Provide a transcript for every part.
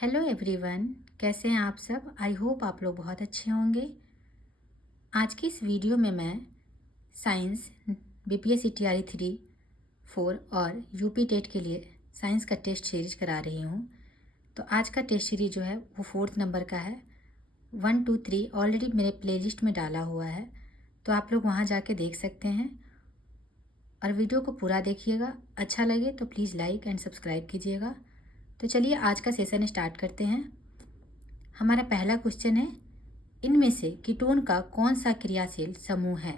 Hello everyone, कैसे हैं आप सब। आई होप आप लोग बहुत अच्छे होंगे। आज की इस वीडियो में मैं साइंस बीपीएससी टीआरई 3, 4 और यूपी टेट के लिए साइंस का टेस्ट सीरीज करा रही हूँ। तो आज का टेस्ट सीरीज जो है वो 4th नंबर का है। 1, 2, 3 ऑलरेडी मेरे प्लेलिस्ट में डाला हुआ है, तो आप लोग वहाँ जाके देख सकते हैं। और वीडियो को पूरा देखिएगा, अच्छा लगे तो प्लीज़ लाइक एंड सब्सक्राइब कीजिएगा। तो चलिए आज का सेशन स्टार्ट करते हैं। हमारा पहला क्वेश्चन है, इनमें से कीटोन का कौन सा क्रियाशील समूह है।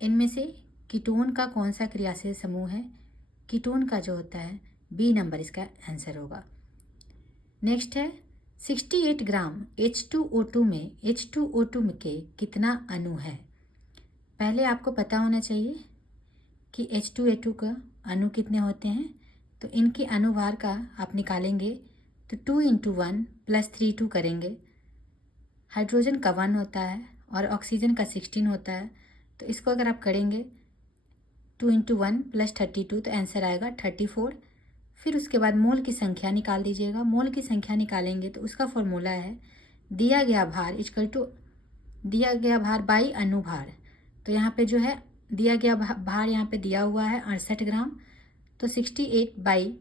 इनमें से कीटोन का कौन सा क्रियाशील समूह है। कीटोन का जो होता है बी नंबर इसका आंसर होगा। नेक्स्ट है, 68 ग्राम H2O2 में H2O2 के कितना अणु है। पहले आपको पता होना चाहिए कि H2A2 का अणु कितने होते हैं। तो इनके अनुभार का आप निकालेंगे तो 2 × 1 + 3 2 करेंगे। हाइड्रोजन का 1 होता है और ऑक्सीजन का 16 होता है। तो इसको अगर आप करेंगे 2 × 1 + 32 तो आंसर आएगा 34। फिर उसके बाद मोल की संख्या निकाल दीजिएगा। मोल की संख्या निकालेंगे तो उसका फॉर्मूला है दिया गया भार इक्वल टू दिया गया भार बाई अनुभार। तो यहाँ पे जो है दिया गया भार यहाँ पे दिया हुआ है 68 ग्राम। तो 68 बाई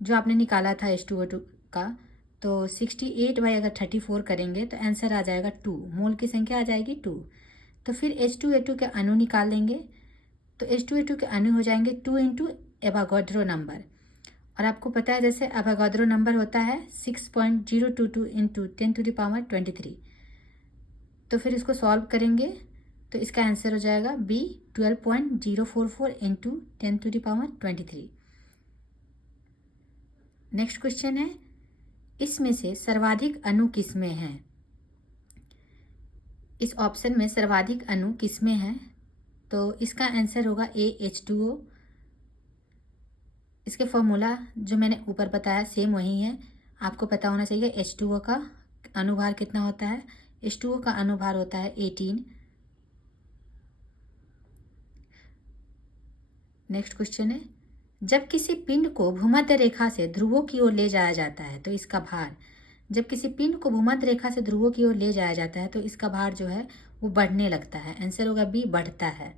जो आपने निकाला था H2O2 का, तो 68 बाई अगर 34 करेंगे तो आंसर आ जाएगा 2। मोल की संख्या आ जाएगी 2। तो फिर H2A2 के अणु निकाल लेंगे तो H2A2 के अणु हो जाएंगे 2 × एवोगाड्रो नंबर। और आपको पता है जैसे एवोगाड्रो नंबर होता है 6.022 × 10⁻23। तो फिर इसको सॉल्व करेंगे तो इसका आंसर हो जाएगा बी 12.044 × 10⁻23। नेक्स्ट क्वेश्चन है, इसमें से सर्वाधिक अणु किसमें हैं। इस ऑप्शन में सर्वाधिक अणु किसमें हैं, तो इसका आंसर होगा H2O। इसके फॉर्मूला जो मैंने ऊपर बताया सेम वही है। आपको पता होना चाहिए H2O का अनुभार कितना होता है। H2O का अनुभार होता है 18। नेक्स्ट क्वेश्चन है, जब किसी पिंड को भूमध्य रेखा से ध्रुवों की ओर ले जाया जाता है तो इसका भार। जब किसी पिंड को भूमध्य रेखा से ध्रुवों की ओर ले जाया जाता है तो इसका भार जो है वो बढ़ने लगता है। आंसर होगा बी, बढ़ता है।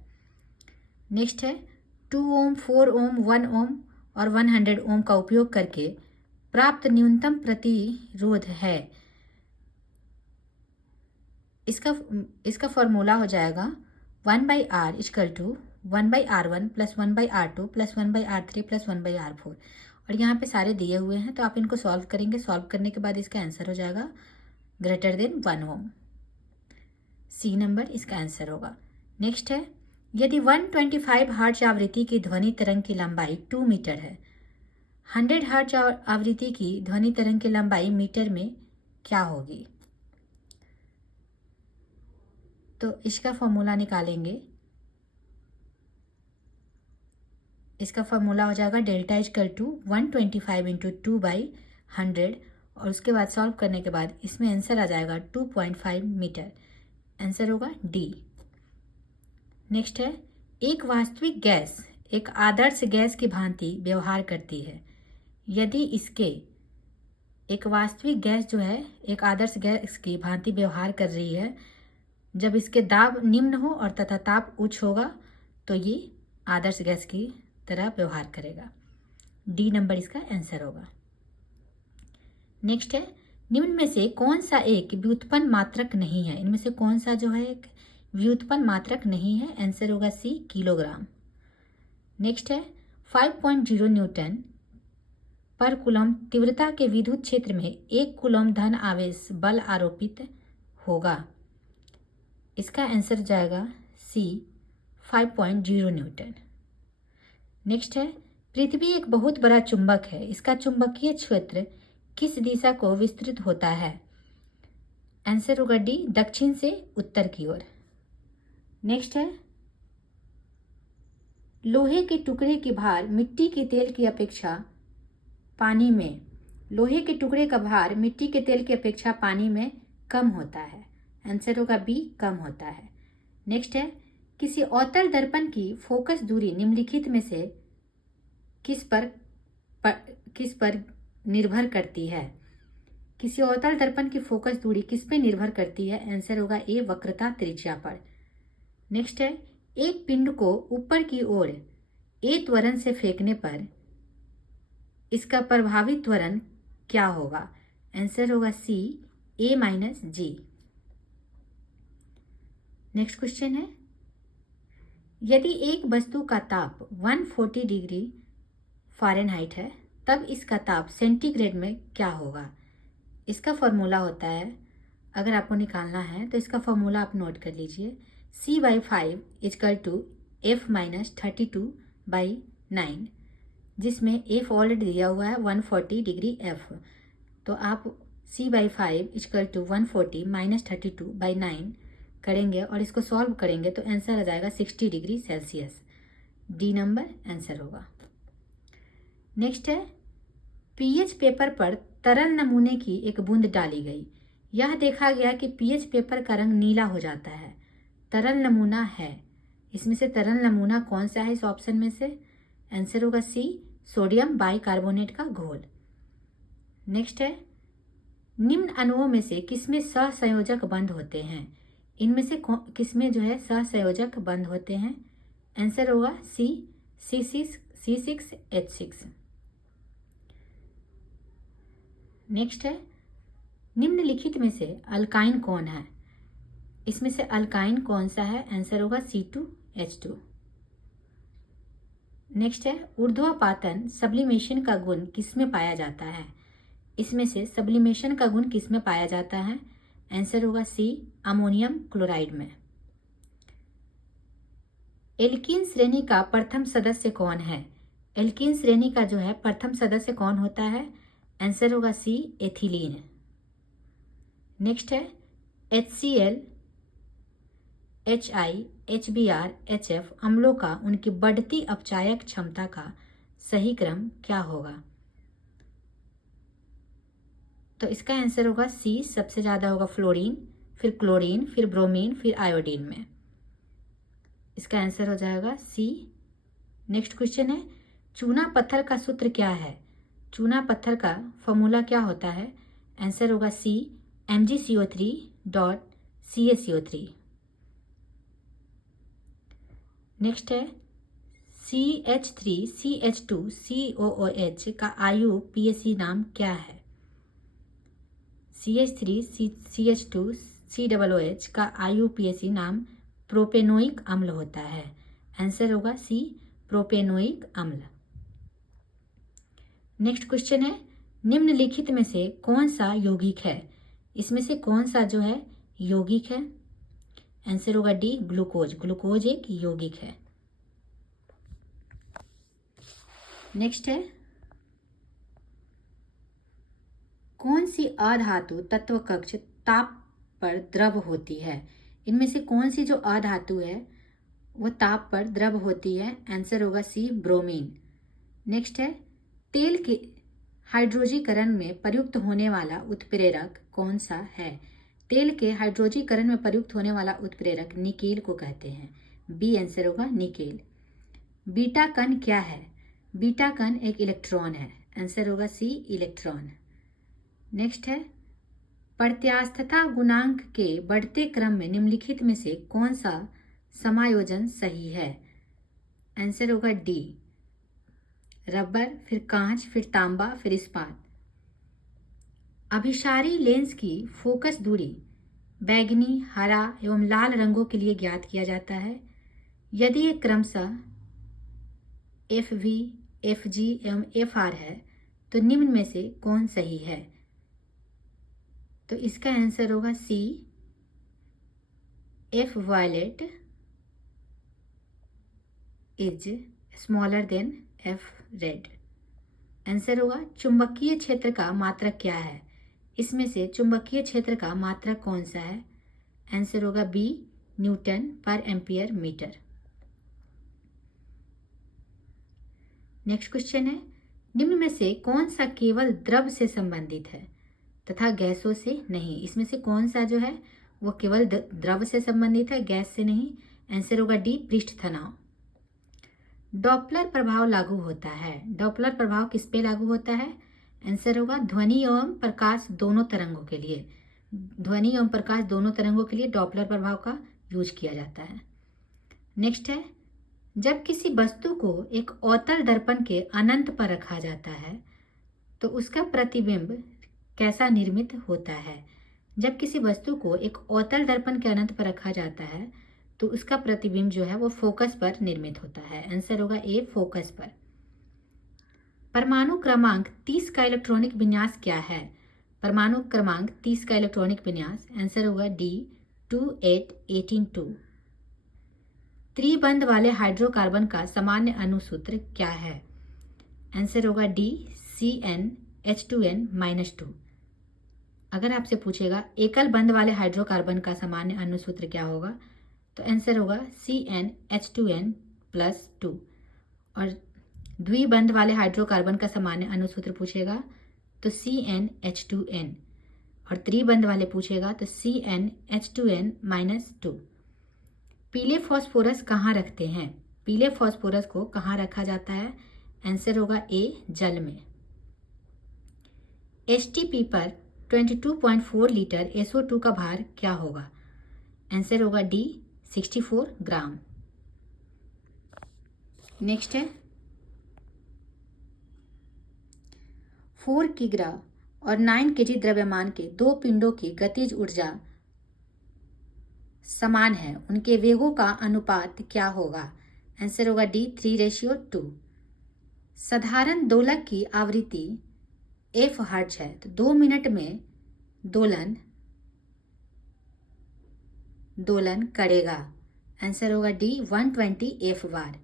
नेक्स्ट है, 2 ओम, 4 ओम, 1 ओम और 100 ओम का उपयोग करके प्राप्त न्यूनतम प्रतिरोध है। इसका फॉर्मूला हो जाएगा 1/R = 1/R1 + 1/R2 + 1/R3 + 1/R4। और यहाँ पे सारे दिए हुए हैं तो आप इनको सॉल्व करेंगे। सॉल्व करने के बाद इसका आंसर हो जाएगा > 1 ओम। सी नंबर इसका आंसर होगा। नेक्स्ट है, यदि 125 हर्ट्ज आवृत्ति की ध्वनि तरंग की लंबाई 2 मीटर है, 100 हर्ट्ज आवृत्ति की ध्वनि तरंग की लंबाई मीटर में क्या होगी। तो इसका फॉर्मूला निकालेंगे। इसका फॉर्मूला हो जाएगा डेल्टा = 125 × 2/100। और उसके बाद सॉल्व करने के बाद इसमें आंसर आ जाएगा 2.5 मीटर। आंसर होगा डी। नेक्स्ट है, एक वास्तविक गैस एक आदर्श गैस की भांति व्यवहार करती है यदि इसके एक वास्तविक गैस जो है एक आदर्श गैस की भांति व्यवहार कर रही है जब इसके दाब निम्न हो और तथा ताप उच्च होगा तो ये आदर्श गैस की तरह व्यवहार करेगा। डी नंबर इसका आंसर होगा। नेक्स्ट है, निम्न में से कौन सा एक व्युत्पन्न मात्रक नहीं है। इनमें से कौन सा जो है एक व्युत्पन्न मात्रक नहीं है। आंसर होगा सी, किलोग्राम। नेक्स्ट है, 5.0 न्यूटन पर कूलम तीव्रता के विद्युत क्षेत्र में 1 कूलम धन आवेश बल आरोपित होगा। इसका आंसर जाएगा सी, 5.0 न्यूटन। नेक्स्ट है, पृथ्वी एक बहुत बड़ा चुंबक है, इसका चुंबकीय क्षेत्र किस दिशा को विस्तृत होता है। आंसर होगा डी, दक्षिण से उत्तर की ओर। नेक्स्ट है, लोहे के टुकड़े की भार मिट्टी के तेल की अपेक्षा पानी में लोहे के टुकड़े का भार मिट्टी के तेल की अपेक्षा पानी में कम होता है। आंसर होगा बी, कम होता है। नेक्स्ट है, किसी अवतल दर्पण की फोकस दूरी निम्नलिखित में से किस पर निर्भर करती है। किसी अवतल दर्पण की फोकस दूरी किस पे निर्भर करती है? आंसर होगा ए, वक्रता त्रिज्या पर। नेक्स्ट है, एक पिंड को ऊपर की ओर ए त्वरण से फेंकने पर इसका प्रभावी त्वरण क्या होगा? आंसर होगा सी, ए माइनस जी। नेक्स्ट क्वेश्चन है, यदि एक वस्तु का ताप 140 डिग्री फ़ारेनहाइट है तब इसका ताप सेंटीग्रेड में क्या होगा? इसका फॉर्मूला होता है, अगर आपको निकालना है तो इसका फॉर्मूला आप नोट कर लीजिए, C/5 is equal to F minus 32/9, जिसमें F ऑलरेडी दिया हुआ है 140 डिग्री F। तो आप C/5 इजकल टू 140 माइनस 32/9 करेंगे और इसको सॉल्व करेंगे तो आंसर आ जाएगा 60 degree Celsius. D number answer होगा। नेक्स्ट है, पीएच पेपर पर तरल नमूने की एक बूंद डाली गई। यह देखा गया कि पीएच पेपर का रंग नीला हो जाता है। तरल नमूना है, इसमें से तरल नमूना कौन सा है इस ऑप्शन में से? आंसर होगा सी, सोडियम बाइकार्बोनेट का घोल। नेक्स्ट है, निम्न अणुओं में से किसमें सहसंयोजक बंध होते हैं? इनमें से किसमें जो है सहसंयोजक बंध होते हैं? आंसर होगा सी, C6H6। नेक्स्ट है, निम्नलिखित में से अल्काइन कौन है? इसमें से अल्काइन कौन सा है? आंसर होगा C2H2। नेक्स्ट है, ऊर्ध्वपातन सब्लिमेशन का गुण किसमें पाया जाता है? इसमें से सब्लिमेशन का गुण किसमें पाया जाता है? आंसर होगा सी, अमोनियम क्लोराइड में। एल्कीन श्रेणी का प्रथम सदस्य कौन है? एल्कीन श्रेणी का जो है प्रथम सदस्य कौन होता है? आंसर होगा सी, एथिलीन। नेक्स्ट है, HCl, HI, HBr, HF अम्लों का उनकी बढ़ती अपचायक क्षमता का सही क्रम क्या होगा? तो इसका आंसर होगा सी, सबसे ज़्यादा होगा फ्लोरीन, फिर क्लोरीन, फिर ब्रोमीन, फिर आयोडीन में। इसका आंसर हो जाएगा सी। नेक्स्ट क्वेश्चन है, चूना पत्थर का सूत्र क्या है? चूना पत्थर का फॉर्मूला क्या होता है? आंसर होगा सी, MgCO3.CaCO3। नेक्स्ट है, CH3CH2COOH का IUPAC नाम क्या है? CH3CH2COOH का IUPAC नाम प्रोपेनोइक अम्ल होता है। आंसर होगा सी, प्रोपेनोइक अम्ल। नेक्स्ट क्वेश्चन है, निम्नलिखित में से कौन सा यौगिक है? इसमें से कौन सा जो है यौगिक है? आंसर होगा डी, ग्लूकोज। ग्लूकोज एक यौगिक है। नेक्स्ट है, कौन सी अधातु तत्व कक्ष ताप पर द्रव होती है? इनमें से कौन सी जो अधातु है वो ताप पर द्रव होती है? आंसर होगा सी, ब्रोमीन। नेक्स्ट है, तेल के हाइड्रोजीकरण में प्रयुक्त होने वाला उत्प्रेरक कौन सा है? तेल के हाइड्रोजीकरण में प्रयुक्त होने वाला उत्प्रेरक निकेल को कहते हैं। बी आंसर होगा निकेल। बीटा कण क्या है? बीटा कण एक इलेक्ट्रॉन है। आंसर होगा सी, इलेक्ट्रॉन। नेक्स्ट है, प्रत्यास्थता गुणांक के बढ़ते क्रम में निम्नलिखित में से कौन सा समायोजन सही है? आंसर होगा डी, रबर, फिर कांच, फिर तांबा, फिर इस्पात। अभिसारी लेंस की फोकस दूरी बैगनी, हरा एवं लाल रंगों के लिए ज्ञात किया जाता है। यदि ये क्रमशः FV, FG एवं FR है तो निम्न में से कौन सही है? तो इसका आंसर होगा C, F violet is smaller than F red. Answer होगा चुंबकीय क्षेत्र का मात्रक क्या है? इसमें से चुंबकीय क्षेत्र का मात्रक कौन सा है? आंसर होगा बी, न्यूटन पर एम्पियर मीटर। नेक्स्ट क्वेश्चन है, निम्न में से कौन सा केवल द्रव से संबंधित है तथा गैसों से नहीं? इसमें से कौन सा जो है वो केवल द्रव से संबंधित है, गैस से नहीं? आंसर होगा डी, पृष्ठ तनाव। डॉपलर प्रभाव लागू होता है। डॉपलर प्रभाव किस पे लागू होता है? आंसर होगा ध्वनि एवं प्रकाश दोनों तरंगों के लिए। ध्वनि एवं प्रकाश दोनों तरंगों के लिए डॉपलर प्रभाव का यूज किया जाता है। नेक्स्ट है, जब किसी वस्तु को एक अवतल दर्पण के अनंत पर रखा जाता है तो उसका प्रतिबिंब कैसा निर्मित होता है। जब किसी वस्तु को एक अवतल दर्पण के अनंत पर रखा जाता है तो उसका प्रतिबिंब जो है वो फोकस पर निर्मित होता है। आंसर होगा ए, फोकस पर। परमाणु क्रमांक 30 का इलेक्ट्रॉनिक विन्यास क्या है। परमाणु क्रमांक 30 का इलेक्ट्रॉनिक विन्यास आंसर होगा डी, 28182। त्रिबंध वाले हाइड्रोकार्बन का सामान्य अणुसूत्र क्या है। आंसर होगा डी, CnH2n-2। अगर आपसे पूछेगा एकल बंध वाले हाइड्रोकार्बन का सामान्य अणुसूत्र क्या होगा तो आंसर होगा CnH2n+2। और द्विबंध वाले हाइड्रोकार्बन का सामान्य अणुसूत्र पूछेगा तो CnH2n। और त्रिबंध वाले पूछेगा तो CnH2n-2। पीले फॉस्फोरस कहाँ रखते हैं। पीले फॉस्फोरस को कहाँ रखा जाता है। आंसर होगा ए, जल में। STP पर 22.4 लीटर SO2 का भार क्या होगा। आंसर होगा डी, 64 ग्राम। नेक्स्ट है, 4 किग्रा और 9 kg द्रव्यमान के दो पिंडों की गतिज ऊर्जा समान है, उनके वेगों का अनुपात क्या होगा। आंसर होगा डी, 3:2। साधारण दोलक की आवृत्ति f हर्ट्ज है तो 2 मिनट में दोलन करेगा। आंसर होगा डी, 120 f बार।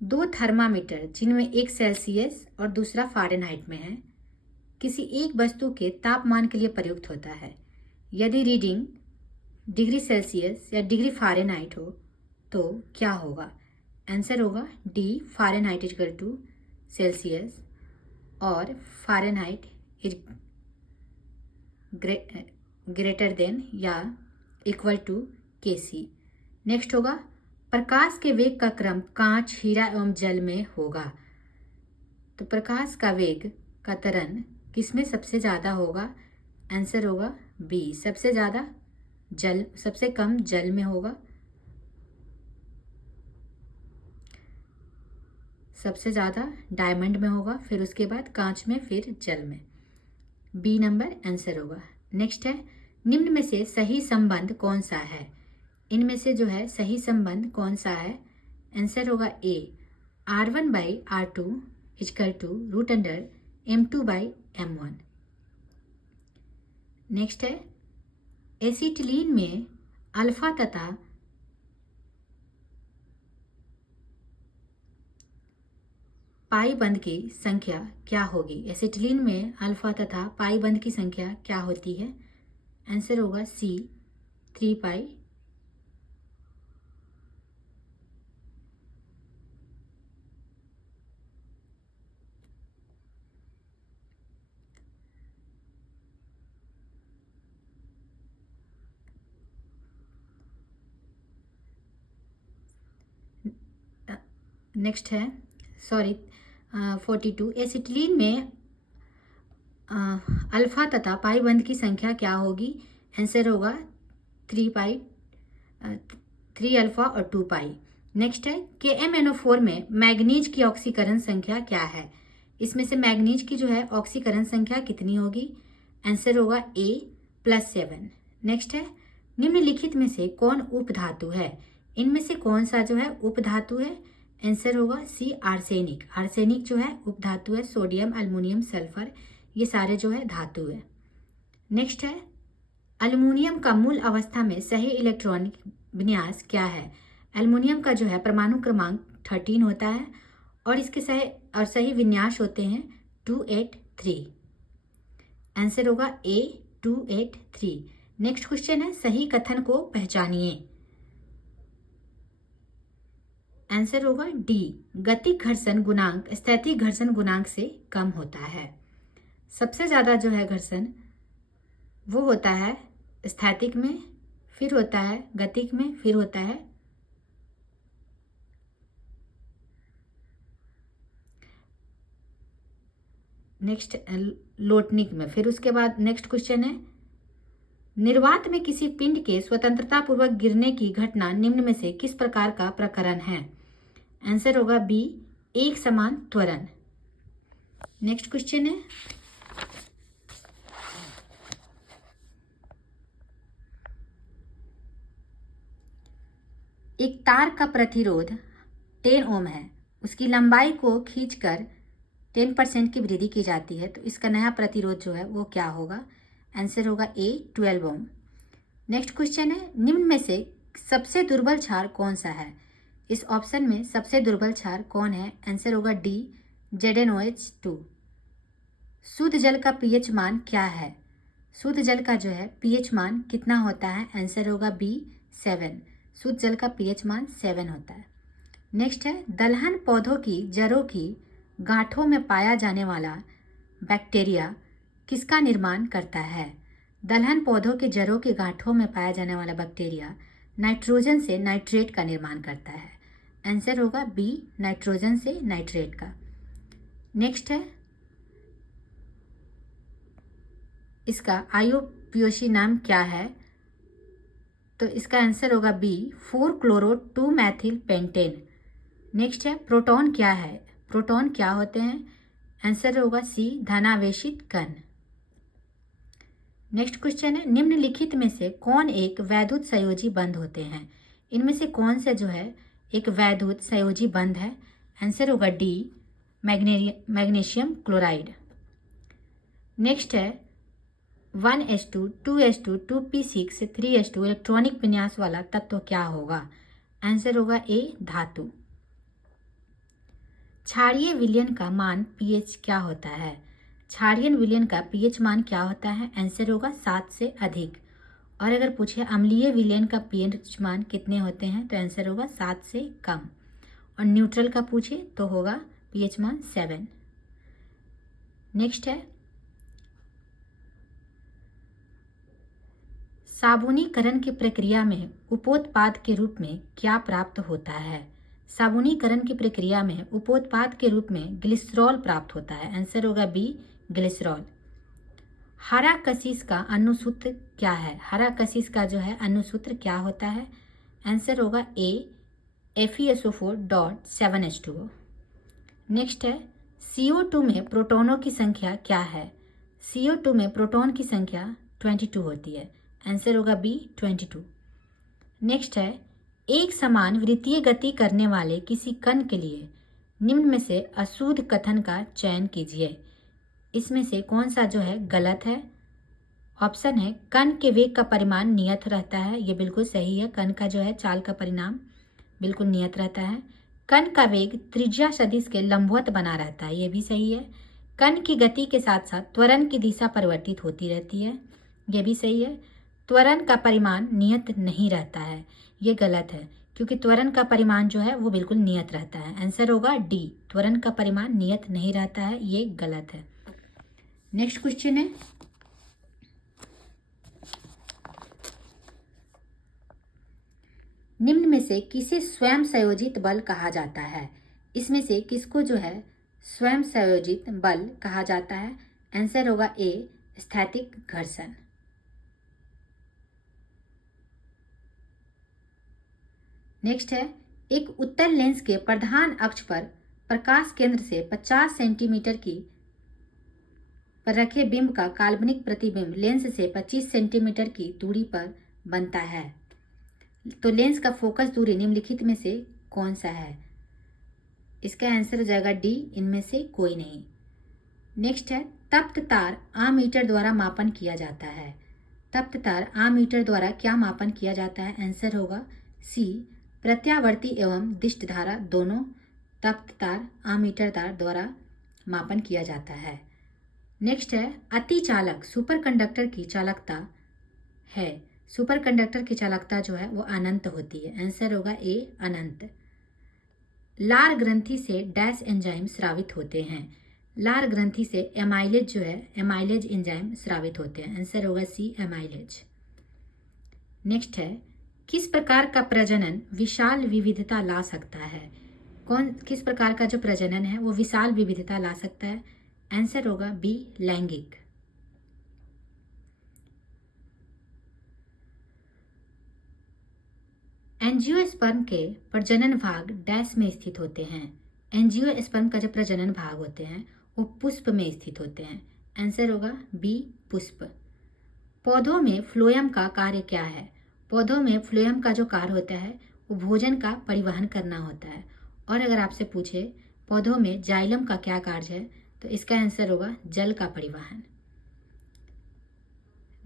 दो थर्मामीटर जिनमें एक सेल्सियस और दूसरा फ़ारेनहाइट में है किसी एक वस्तु के तापमान के लिए प्रयुक्त होता है। यदि रीडिंग डिग्री सेल्सियस या डिग्री फ़ारेनहाइट हो तो क्या होगा। आंसर होगा D, Fahrenheit equal to Celsius और फ़ारेनहाइट ग्रेटर देन या इक्वल टू KC। नेक्स्ट होगा, प्रकाश के वेग का क्रम कांच, हीरा एवं जल में होगा। तो प्रकाश का वेग का त्वरण किसमें सबसे ज़्यादा होगा। आंसर होगा बी, सबसे ज़्यादा जल, सबसे कम जल में होगा, सबसे ज़्यादा डायमंड में होगा, फिर उसके बाद कांच में, फिर जल में। बी नंबर आंसर होगा। नेक्स्ट है, निम्न में से सही संबंध कौन सा है। इनमें से जो है सही संबंध कौन सा है। आंसर होगा A, R1/R2 equal to √M2/M1। Next है, एसिटिलीन में अल्फा तथा पाई बंध की संख्या क्या होगी। एसिटिलीन में अल्फा तथा पाई बंध की संख्या क्या होती है। आंसर होगा सी, 3π। नेक्स्ट है 42, एसिटिलीन में अल्फा तथा पाई बंध की संख्या क्या होगी। आंसर होगा 3π, 3 अल्फा और 2π। नेक्स्ट है, KMnO4 में मैग्नीज की ऑक्सीकरण संख्या क्या है। इसमें से मैग्नीज की जो है ऑक्सीकरण संख्या कितनी होगी। आंसर होगा A, +7। नेक्स्ट है, निम्नलिखित में से कौन उपधातु है। इनमें से कौन सा जो है उपधातु है। आंसर होगा सी, आर्सेनिक। आर्सेनिक जो है उपधातु है। सोडियम, अल्मुनियम, सल्फर ये सारे जो है धातु है। नेक्स्ट है, अल्मुनियम का मूल अवस्था में सही इलेक्ट्रॉनिक विन्यास क्या है। अल्मुनियम का जो है परमाणु क्रमांक 13 होता है और इसके सही विन्यास होते हैं 283। आंसर होगा ए, 283। नेक्स्ट क्वेश्चन है, सही कथन को पहचानिए। आंसर होगा डी, गतिक घर्षण गुणांक स्थैतिक घर्षण गुणांक से कम होता है। सबसे ज़्यादा जो है घर्षण वो होता है स्थैतिक में, फिर होता है गतिक में, फिर होता है नेक्स्ट लोटनिक में। फिर उसके बाद नेक्स्ट क्वेश्चन है, निर्वात में किसी पिंड के स्वतंत्रता पूर्वक गिरने की घटना निम्न में से किस प्रकार का प्रकरण है? आंसर होगा बी, एक समान त्वरण। नेक्स्ट क्वेश्चन है, एक तार का प्रतिरोध 10 ओम है, उसकी लंबाई को खींचकर 10% की वृद्धि की जाती है, तो इसका नया प्रतिरोध जो है वो क्या होगा? आंसर होगा ए, 12 ओम। नेक्स्ट क्वेश्चन है, निम्न में से सबसे दुर्बल क्षार कौन सा है? इस ऑप्शन में सबसे दुर्बल क्षार कौन है? आंसर होगा डी, ZnOH2। शुद्ध जल का पीएच मान क्या है? शुद्ध जल का जो है पीएच मान कितना होता है? आंसर होगा बी, 7। शुद्ध जल का पीएच मान 7 होता है। नेक्स्ट है, दलहन पौधों की जड़ों की गांठों में पाया जाने वाला बैक्टीरिया किसका निर्माण करता है? दलहन पौधों के जड़ों की गांठों में पाया जाने वाला बैक्टीरिया नाइट्रोजन से नाइट्रेट का निर्माण करता है। आंसर होगा बी, नाइट्रोजन से नाइट्रेट का। नेक्स्ट है, इसका आयुपीओसी नाम क्या है? तो इसका आंसर होगा बी, 4-chloro-2-methyl-pentane। नेक्स्ट है, प्रोटॉन क्या है? प्रोटॉन क्या होते हैं? आंसर होगा सी, धनावेशित कण। नेक्स्ट क्वेश्चन है, निम्नलिखित में से कौन एक वैद्युत संयोजी बंध होते हैं? इनमें से कौन से जो है एक वैद्युत संयोजी बंध है? आंसर होगा डी, मैग्नीशियम क्लोराइड। नेक्स्ट है, 1s2, 2s2, 2p6, 3s2 electronic विन्यास वाला तत्व क्या होगा? आंसर होगा ए, धातु। क्षारीय विलयन का मान पीएच क्या होता है? क्षारीय विलयन का पीएच मान क्या होता है? आंसर होगा 7 से अधिक। और अगर पूछे अम्लीय विलयन का पीएच मान कितने होते हैं, तो आंसर होगा 7 से कम। और न्यूट्रल का पूछे तो होगा पीएच मान 7। नेक्स्ट है, साबुनीकरण की प्रक्रिया में उपोत्पाद के रूप में क्या प्राप्त होता है? साबुनीकरण की प्रक्रिया में उपोत्पाद के रूप में ग्लिसरॉल प्राप्त होता है। आंसर होगा बी, ग्लिसरॉल। हरा कशिश का अनुसूत्र क्या है? हरा कशिश का जो है अनुसूत्र क्या होता है? आंसर होगा ए, FeSO4.7H2O। नेक्स्ट है, CO2 में प्रोटॉनों की संख्या क्या है? CO2 में प्रोटॉन की संख्या 22 होती है। आंसर होगा बी, 22। नेक्स्ट है, एक समान वृत्तीय गति करने वाले किसी कण के लिए निम्न में से अशुद्ध कथन का चयन कीजिए। इसमें से कौन सा जो है गलत है? ऑप्शन है, कण के वेग का परिमाण नियत रहता है, ये बिल्कुल सही है। कण का जो है चाल का परिणाम बिल्कुल नियत रहता है। कण का वेग त्रिज्या सदिश के लंबवत बना रहता है, ये भी सही है। कण की गति के साथ साथ त्वरण की दिशा परिवर्तित होती रहती है, ये भी सही है। त्वरण का परिमाण नियत नहीं रहता है, ये गलत है, क्योंकि त्वरण का परिमाण जो है वो बिल्कुल नियत रहता है। आंसर होगा डी, त्वरण का परिमाण नियत नहीं रहता है, ये गलत है। नेक्स्ट क्वेश्चन है, निम्न में से किसे स्वयं संयोजित बल कहा जाता है? इसमें से किसको जो है स्वयं संयोजित बल कहा जाता है? आंसर होगा ए, स्थैतिक घर्षण। नेक्स्ट है, एक उत्तल लेंस के प्रधान अक्ष पर प्रकाश केंद्र से 50 सेंटीमीटर की पर रखे बिंब का काल्पनिक प्रतिबिंब लेंस से 25 सेंटीमीटर की दूरी पर बनता है। तो लेंस का फोकस दूरी निम्नलिखित में से कौन सा है? इसका आंसर हो जाएगा डी, इनमें से कोई नहीं। नेक्स्ट है, तप्त तार आमीटर द्वारा मापन किया जाता है। तप्त तार आमीटर द्वारा क्या मापन किया जाता है? आंसर होगा सी, प्रत्यावर्ती एवं दिष्ट धारा दोनों तप्त तार आमीटर तार द्वारा मापन किया जाता है। नेक्स्ट है, अतिचालक सुपरकंडक्टर की चालकता है। सुपरकंडक्टर की चालकता जो है वो अनंत होती है। आंसर होगा ए, अनंत। लार ग्रंथि से डैश एंजाइम स्रावित होते हैं। लार ग्रंथि से एमाइलेज जो है एमाइलेज एंजाइम स्रावित होते हैं। आंसर होगा सी, एमाइलेज। नेक्स्ट है, किस प्रकार का प्रजनन विशाल विविधता ला सकता है? किस प्रकार का जो प्रजनन है वो विशाल विविधता ला सकता है? आंसर होगा बी लैंगिक। एंजियोस्पर्म के प्रजनन भाग डैश में स्थित होते हैं। एंजियोस्पर्म का जो प्रजनन भाग होते हैं वो पुष्प में स्थित होते हैं। आंसर होगा बी पुष्प। पौधों में फ्लोएम का कार्य क्या है? पौधों में फ्लोएम का जो कार्य होता है वो भोजन का परिवहन करना होता है। और अगर आपसे पूछे पौधों में जाइलम का क्या कार्य है तो इसका आंसर होगा जल का परिवहन।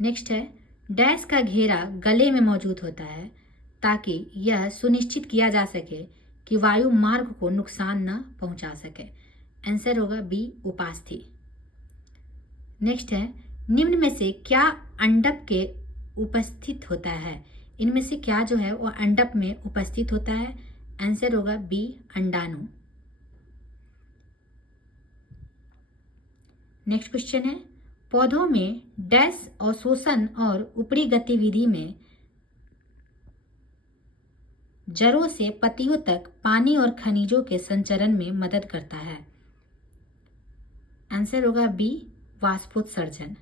नेक्स्ट है, डैश का घेरा गले में मौजूद होता है ताकि यह सुनिश्चित किया जा सके कि वायु मार्ग को नुकसान न पहुंचा सके। आंसर होगा बी उपास्थि। नेक्स्ट है, निम्न में से क्या अंडप के उपस्थित होता है? इनमें से क्या जो है वो अंडप में उपस्थित होता है? आंसर होगा बी अंडाणु। नेक्स्ट क्वेश्चन है, पौधों में डैश अवशोषण और ऊपरी गतिविधि में जड़ों से पत्तियों तक पानी और खनिजों के संचरण में मदद करता है। आंसर होगा बी वाष्पोत्सर्जन।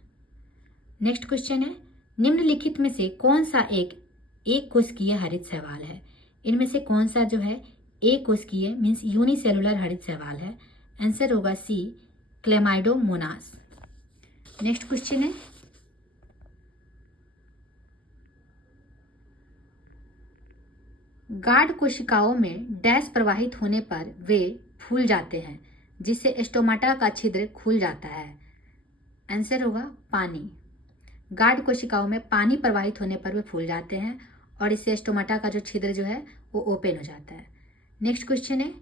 नेक्स्ट क्वेश्चन है, निम्नलिखित में से कौन सा एक कोशिकीय हरित शैवाल है? इनमें से कौन सा जो है एक कोशिकीय मीन्स यूनिसेलुलर हरित शैवाल है? आंसर होगा सी क्लेमाइडोमोनास। नेक्स्ट क्वेश्चन है, गार्ड कोशिकाओं में डैश प्रवाहित होने पर वे फूल जाते हैं जिससे स्टोमाटा का छिद्र खुल जाता है। आंसर होगा पानी। गार्ड कोशिकाओं में पानी प्रवाहित होने पर वे फूल जाते हैं और इससे स्टोमाटा का जो छिद्र जो है वो ओपन हो जाता है। नेक्स्ट क्वेश्चन है,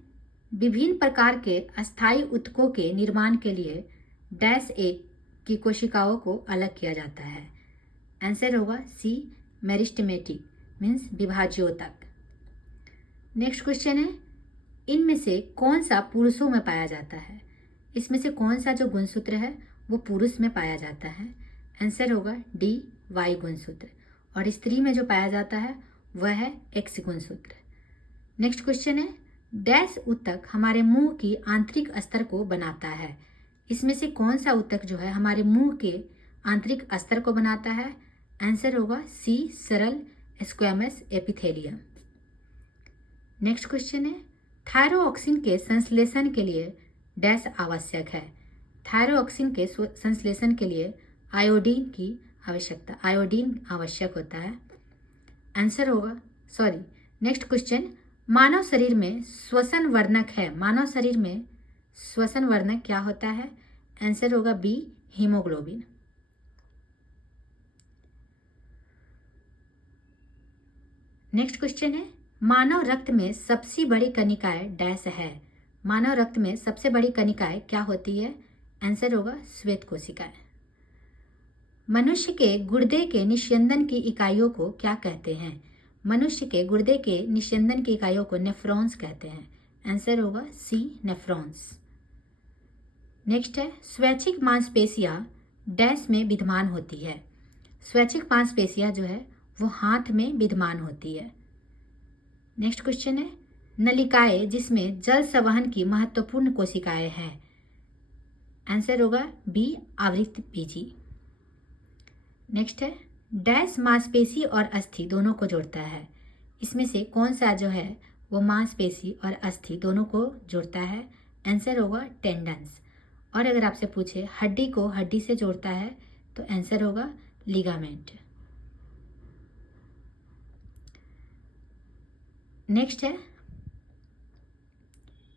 विभिन्न प्रकार के अस्थायी ऊतकों के निर्माण के लिए डैश एक की कोशिकाओं को अलग किया जाता है। आंसर होगा सी मेरिस्टेमेटिक मीन्स विभाज्योतक। नेक्स्ट क्वेश्चन है, इनमें से कौन सा पुरुषों में पाया जाता है? इसमें से कौन सा जो गुणसूत्र है वो पुरुष में पाया जाता है? आंसर होगा डी वाई गुणसूत्र। और स्त्री में जो पाया जाता है वह है एक्स गुणसूत्र। नेक्स्ट क्वेश्चन है, डैश ऊतक हमारे मुंह की आंतरिक अस्तर को बनाता है। इसमें से कौन सा ऊतक जो है हमारे मुंह के आंतरिक अस्तर को बनाता है? आंसर होगा सी सरल स्क्वैमस एपिथेलियम। नेक्स्ट क्वेश्चन है, थायरोक्सिन के संश्लेषण के लिए डैश आवश्यक है? थायरोक्सिन के संश्लेषण के लिए आयोडीन आवश्यक होता है। आंसर होगा नेक्स्ट क्वेश्चन, मानव शरीर में श्वसन वर्णक है। मानव शरीर में श्वसन वर्णक क्या होता है? आंसर होगा बी हीमोग्लोबिन। नेक्स्ट क्वेश्चन है, मानव रक्त में सबसे बड़ी कणिकाएं डैश है। मानव रक्त में सबसे बड़ी कणिकाएं क्या होती है? आंसर होगा श्वेत कोशिकाएं। मनुष्य के गुर्दे के निस्यंदन की इकाइयों को क्या कहते हैं? मनुष्य के गुर्दे के निस्यंदन की इकाइयों को नेफ्रॉन्स कहते हैं। आंसर होगा सी नेफ्रॉन्स। नेक्स्ट है, स्वैच्छिक मांसपेशियां डैश में विद्यमान होती है। स्वैच्छिक मांसपेशियां जो है वो हाथ में विद्यमान होती है। नेक्स्ट क्वेश्चन है, नलिकाएं जिसमें जल संवहन की महत्वपूर्ण कोशिकाएं हैं। आंसर होगा बी आवृत्त बीजी। नेक्स्ट है, डैश मांसपेशी और अस्थि दोनों को जोड़ता है। इसमें से कौन सा जो है वो मांसपेशी और अस्थि दोनों को जोड़ता है? आंसर होगा टेंडन्स। और अगर आपसे पूछे हड्डी को हड्डी से जोड़ता है तो आंसर होगा लिगामेंट। नेक्स्ट है,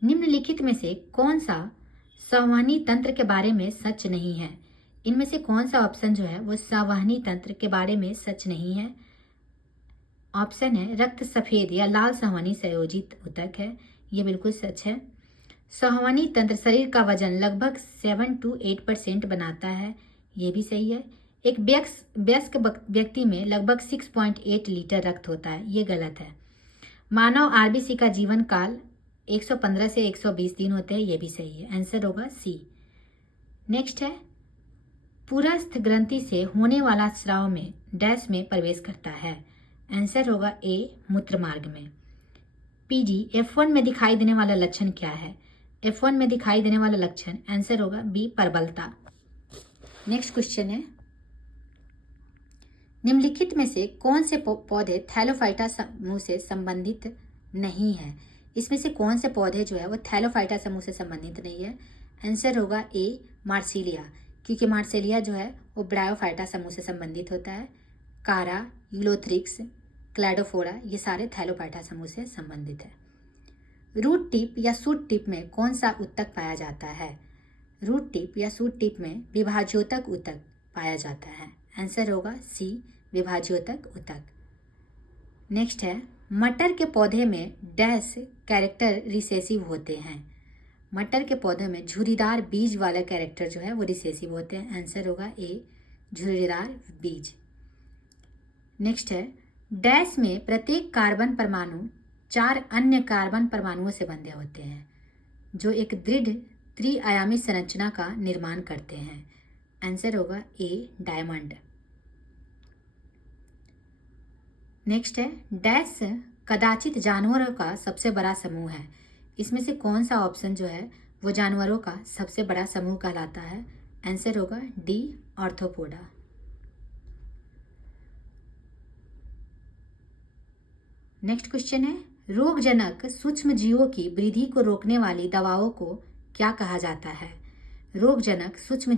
निम्नलिखित में से कौन सा संवहनी तंत्र के बारे में सच नहीं है? इनमें से कौन सा ऑप्शन जो है वो संवहनी तंत्र के बारे में सच नहीं है? ऑप्शन है रक्त सफेद या लाल संवहनी संयोजित ऊतक है, ये बिल्कुल सच है। संवहनी तंत्र शरीर का वजन लगभग 7 to 8% बनाता है, ये भी सही है। एक वयस्क व्यक्ति में लगभग 6.8 लीटर रक्त होता है, ये गलत है। मानव आरबीसी का जीवन काल 115 से 120 दिन होते हैं, ये भी सही है। आंसर होगा सी। नेक्स्ट है, पुरस्थ ग्रंथि से होने वाला स्राव में डैश में प्रवेश करता है। आंसर होगा ए मूत्र मार्ग में। पीजी F1 में दिखाई देने वाला लक्षण क्या है? F1 में दिखाई देने वाला लक्षण, आंसर होगा बी प्रबलता। नेक्स्ट क्वेश्चन है, निम्नलिखित में से कौन से पौधे थैलोफाइटा समूह से संबंधित नहीं है? इसमें से कौन से पौधे जो है वो थैलोफाइटा समूह से संबंधित नहीं है? आंसर होगा ए मार्सिलिया, क्योंकि मार्सिलिया जो है वो ब्रायोफाइटा समूह से संबंधित होता है। कारा, यूलोथ्रिक्स, क्लैडोफोरा ये सारे थैलोफाइटा समूह से संबंधित है। रूट टिप या सूट टिप में कौन सा ऊतक पाया जाता है? रूट टिप या सूट टिप में विभाज्योतक ऊतक पाया जाता है। आंसर होगा सी विभाज्योतक ऊतक। नेक्स्ट है, मटर के पौधे में डैश कैरेक्टर रिसेसिव होते हैं। मटर के पौधे में झुर्रीदार बीज वाला कैरेक्टर जो है वो रिसेसिव होते हैं। आंसर होगा ए झुर्रीदार बीज। नेक्स्ट है, डैश में प्रत्येक कार्बन परमाणु 4 अन्य कार्बन परमाणुओं से बंधे होते हैं जो एक दृढ़ त्रिआयामी संरचना का निर्माण करते हैं। आंसर होगा ए डायमंड। नेक्स्ट है, डैश कदाचित जानवरों का सबसे बड़ा समूह है। इसमें से कौन सा ऑप्शन जो है वो जानवरों का सबसे बड़ा समूह कहलाता है? आंसर होगा डी ऑर्थोपोडा। नेक्स्ट क्वेश्चन है, रोगजनक सूक्ष्म जीवों की वृद्धि को रोकने वाली दवाओं को क्या कहा जाता है? रोगजनक सूक्ष्म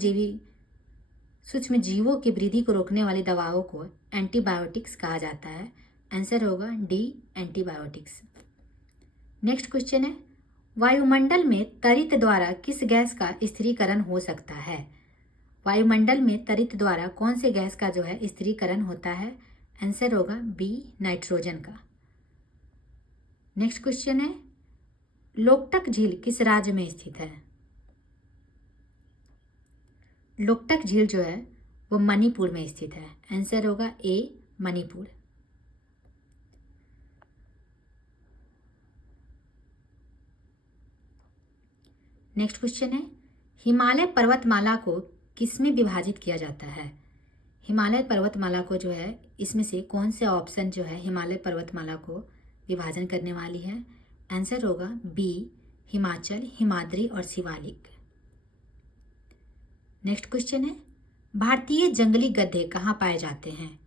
जीवों की वृद्धि को रोकने वाली दवाओं को एंटीबायोटिक्स कहा जाता है। आंसर होगा डी एंटीबायोटिक्स। नेक्स्ट क्वेश्चन है, वायुमंडल में तरित द्वारा किस गैस का स्थिरीकरण हो सकता है? वायुमंडल में तरित द्वारा कौन से गैस का जो है स्थिरीकरण होता है? आंसर होगा बी नाइट्रोजन का। नेक्स्ट क्वेश्चन है, लोकटक झील किस राज्य में स्थित है? लोकटक झील जो है वो मणिपुर में स्थित है। आंसर होगा ए मणिपुर। नेक्स्ट क्वेश्चन है, हिमालय पर्वतमाला को किसमें विभाजित किया जाता है? हिमालय पर्वतमाला को जो है इसमें से कौन से ऑप्शन जो है हिमालय पर्वतमाला को विभाजन करने वाली है? आंसर होगा बी हिमाचल, हिमाद्री और शिवालिक। नेक्स्ट क्वेश्चन है, भारतीय जंगली गधे कहाँ पाए जाते हैं?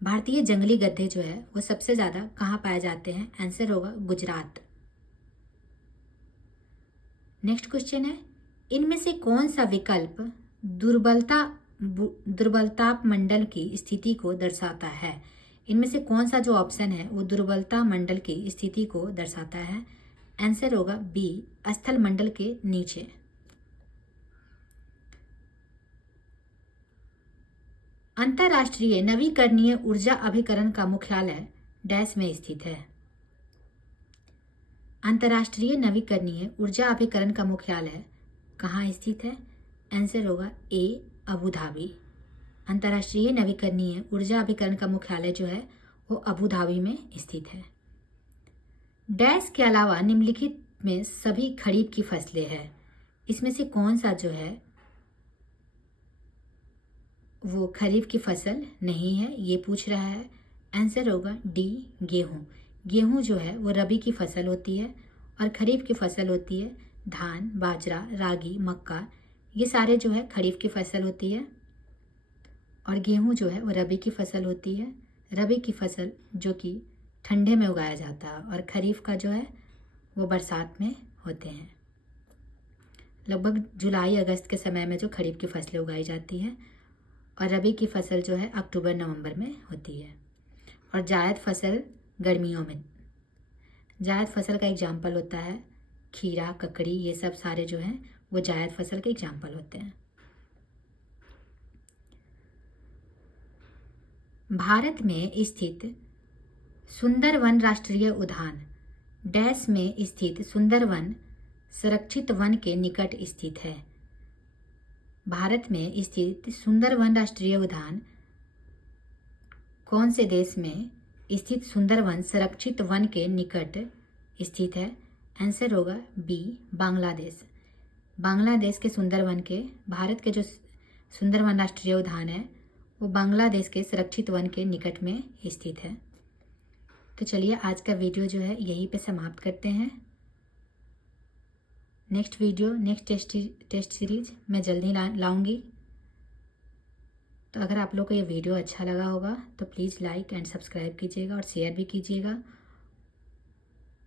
भारतीय जंगली गधे जो है वो सबसे ज़्यादा कहाँ पाए जाते हैं? आंसर होगा गुजरात। नेक्स्ट क्वेश्चन है, इनमें से कौन सा विकल्प दुर्बलता मंडल की स्थिति को दर्शाता है? इनमें से कौन सा जो ऑप्शन है वो दुर्बलता मंडल की स्थिति को दर्शाता है? आंसर होगा बी स्थल मंडल के नीचे। अंतर्राष्ट्रीय नवीकरणीय ऊर्जा अभिकरण का मुख्यालय डैश में स्थित है। अंतर्राष्ट्रीय नवीकरणीय ऊर्जा अभिकरण का मुख्यालय कहाँ स्थित है? आंसर होगा ए अबू धाबी। अंतर्राष्ट्रीय नवीकरणीय ऊर्जा अभिकरण का मुख्यालय जो है वो अबू धाबी में स्थित है। डैश के अलावा निम्नलिखित में सभी खरीफ की फसलें हैं। इसमें से कौन सा जो है वो खरीफ की फसल नहीं है, ये पूछ रहा है। आंसर होगा डी गेहूँ। गेहूँ जो है वो रबी की फसल होती है और खरीफ की फसल होती है धान, बाजरा, रागी, मक्का, ये सारे जो है खरीफ की फसल होती है और गेहूँ जो है वो रबी की फसल होती है। रबी की फसल जो कि ठंडे में उगाया जाता है और खरीफ का जो है वो बरसात में होते हैं। लगभग जुलाई अगस्त के समय में जो खरीफ की फसलें उगाई जाती है और रबी की फसल जो है अक्टूबर नवंबर में होती है और जायद फसल गर्मियों में। जायद फसल का एग्जाम्पल होता है खीरा, ककड़ी, ये सब सारे जो हैं वो जायद फसल के एग्जाम्पल होते हैं। भारत में स्थित सुंदरवन राष्ट्रीय उद्यान डैश में स्थित सुंदरवन संरक्षित वन के निकट स्थित है। भारत में स्थित सुंदरवन राष्ट्रीय उद्यान कौन से देश में स्थित सुंदरवन संरक्षित वन के निकट स्थित है? आंसर होगा बी बांग्लादेश। बांग्लादेश के सुंदरवन के, भारत के जो सुंदरवन राष्ट्रीय उद्यान है वो बांग्लादेश के संरक्षित वन के निकट में स्थित है। तो चलिए आज का वीडियो जो है यहीं पे समाप्त करते हैं। Next video, next test series मैं जल्दी लाऊंगी। तो अगर आप लोग को ये वीडियो अच्छा लगा होगा तो प्लीज़ लाइक एंड सब्सक्राइब कीजिएगा और शेयर भी कीजिएगा,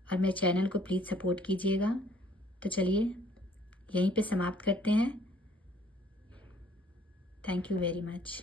और मेरे चैनल को प्लीज़ सपोर्ट कीजिएगा। तो चलिए यहीं पे समाप्त करते हैं। Thank you very much.